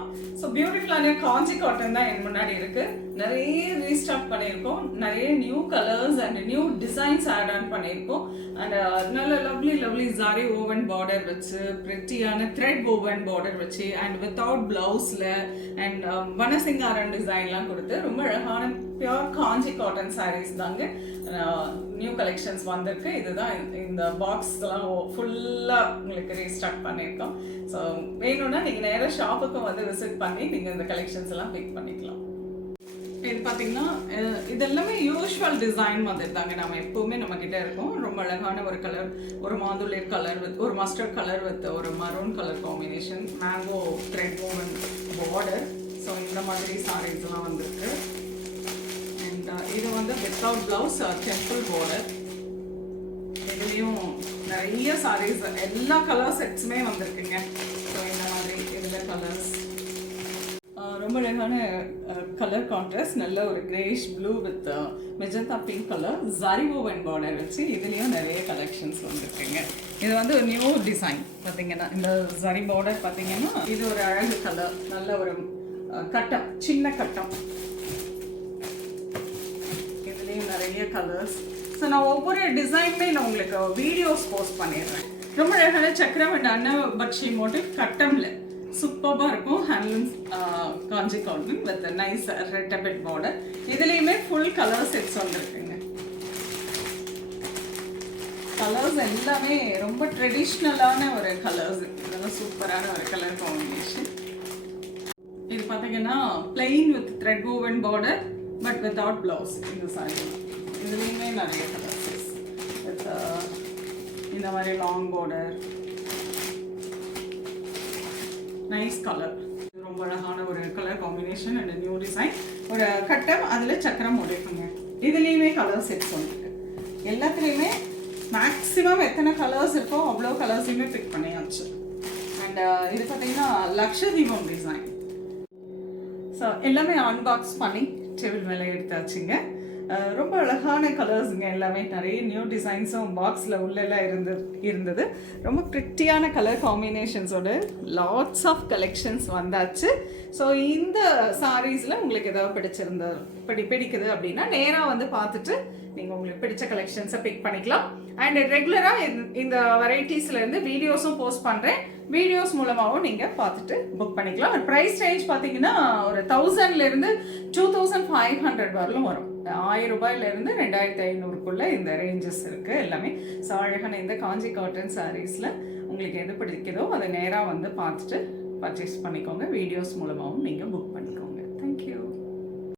பார்க்கலாம். ஸோ பியூட்டிஃபுல்லான காஞ்சி காட்டன் தான் என் முன்னாடி இருக்கு. நிறைய ரீஸ்டாக் பண்ணியிருக்கோம், நிறைய new colours and new designs add on பண்ணியிருக்கோம். அண்ட் நல்ல லவ்லி ஜாரி ஓவன் பார்டர் வச்சு, பிரிட்டியான த்ரெட் ஓவன் பார்டர் வச்சு, அண்ட் வித்தவுட் பிளவுஸ்ல அண்ட் வனசிங்காரன் டிசைன்லாம் கொடுத்து ரொம்ப அழகான பியூர் காஞ்சி காட்டன் சாரீஸ் தாங்க நியூ கலெக்ஷன்ஸ் வந்திருக்கு. இதுதான் இந்த பாக்ஸ்லாம் ஃபுல்லாக உங்களுக்கு ரீஸ்டாக் பண்ணியிருக்கோம். ஸோ வேணும்னா நீங்கள் நேராக ஷாப்புக்கு வந்து விசிட் பண்ணி நீங்கள் இந்த கலெக்ஷன்ஸ் எல்லாம் பிக் பண்ணிக்கலாம். இது பார்த்தீங்கன்னா இதெல்லாமே யூஷுவல் டிசைன் வந்துருந்தாங்க. நம்ம எப்போவுமே நம்ம கிட்ட இருக்கோம். ரொம்ப அழகான ஒரு கலர், ஒரு மாதுளை கலர் வித் ஒரு மஸ்டர்ட் கலர் வித் ஒரு maroon colour combination, mango thread woven border. So இந்த மாதிரி சாரீஸ்லாம் வந்திருக்கு. இது வந்து வித்தவுட் பிளவுஸ் டெம்பிள் பார்டர். இதுலேயும் நிறைய சாரீஸ் எல்லா கலர் செட்ஸுமே வந்திருக்குங்க. ஸோ இந்த மாதிரி இதில் கலர்ஸ் ரொம்ப அழகான கலர் கான்ட்ராஸ்ட், நல்ல ஒரு greyish blue with magenta pink colour zari woven border வச்சு இதுலேயும் நிறைய கலெக்ஷன்ஸ் வந்துருக்குங்க. இது வந்து ஒரு நியூ டிசைன் பார்த்தீங்கன்னா, இந்த ஜரி பார்டர் பார்த்தீங்கன்னா இது ஒரு அழகு கலர், நல்ல ஒரு கட்டம், சின்ன கட்டம். நிறைய கலர்ஸ். ஸோ நான் ஒவ்வொரு டிசைனுமே நான் உங்களுக்கு வீடியோஸ் போஸ்ட் பண்ணிடுறேன். ரொம்ப அழகான சக்கரம் அண்ட் அன்னபக்ஷி மோட்டிவ் கட்டம்ல சூப்பராக இருக்கும். Handloom Kanchi cotton with nice red abet border. இதுலேயுமே ஃபுல் கலர் செட்ஸ் வந்துருக்குங்க. கலர்ஸ் எல்லாமே ரொம்ப ட்ரெடிஷ்னலான ஒரு கலர்ஸ், இதெல்லாம் சூப்பரான ஒரு கலர் காம்பினேஷன். இது பார்த்தீங்கன்னா plain with thread woven border but without blouse. இந்த சாரி இதுலேயுமே நிறைய கலர்ஸ் வித் இந்த மாதிரி லாங் பார்டர், நைஸ் கலர். ரொம்ப அழகான ஒரு colour combination and new design. ஒரு கட்டம், அதில் சக்கரம் முடிக்குங்க. இதுலேயுமே கலர் செட்ஸ் வந்துருக்கு. எல்லாத்துலேயுமே மேக்ஸிமம் எத்தனை கலர்ஸ் இருக்கோ அவ்வளோ கலர்ஸையுமே பிக் பண்ணியாச்சு. அண்ட் இது பார்த்தீங்கன்னா லக்ஷதீபம் டிசைன். ஸோ எல்லாமே அன்பாக்ஸ் பண்ணி டேபிள் மேலே எடுத்தாச்சுங்க. ரொம்ப அழகான கலர்ஸுங்க எல்லாமே. நிறைய நியூ டிசைன்ஸும் பாக்ஸில் உள்ளெல்லாம் இருந்தது. ரொம்ப ப்ரிட்டியான கலர் காம்பினேஷன்ஸோட லாட்ஸ் ஆஃப் கலெக்ஷன்ஸ் வந்தாச்சு. ஸோ இந்த சாரீஸில் உங்களுக்கு ஏதாவது பிடிக்குது அப்படின்னா நேராக வந்து பார்த்துட்டு நீங்கள் உங்களுக்கு பிடிச்ச கலெக்ஷன்ஸை பிக் பண்ணிக்கலாம். அண்ட் ரெகுலராக இந்த வெரைட்டிஸ்லேருந்து வீடியோஸும் போஸ்ட் பண்ணுறேன். வீடியோஸ் மூலமாகவும் நீங்கள் பார்த்துட்டு புக் பண்ணிக்கலாம். ப்ரைஸ் ரேஞ்ச் பார்த்தீங்கன்னா ஒரு 1000லேருந்து 2500 வரலும் வரும். 1000 ரூபாயிலேருந்து 2500க்குள்ளே இந்த ரேஞ்சஸ் இருக்குது எல்லாமே. ஸோ அழகான இந்த காஞ்சி காட்டன் சாரீஸில் உங்களுக்கு எது பிடிக்குதோ அதை நேராக வந்து பார்த்துட்டு பர்ச்சேஸ் பண்ணிக்கோங்க. வீடியோஸ் மூலமாகவும் நீங்கள் புக் பண்ணிக்கோங்க.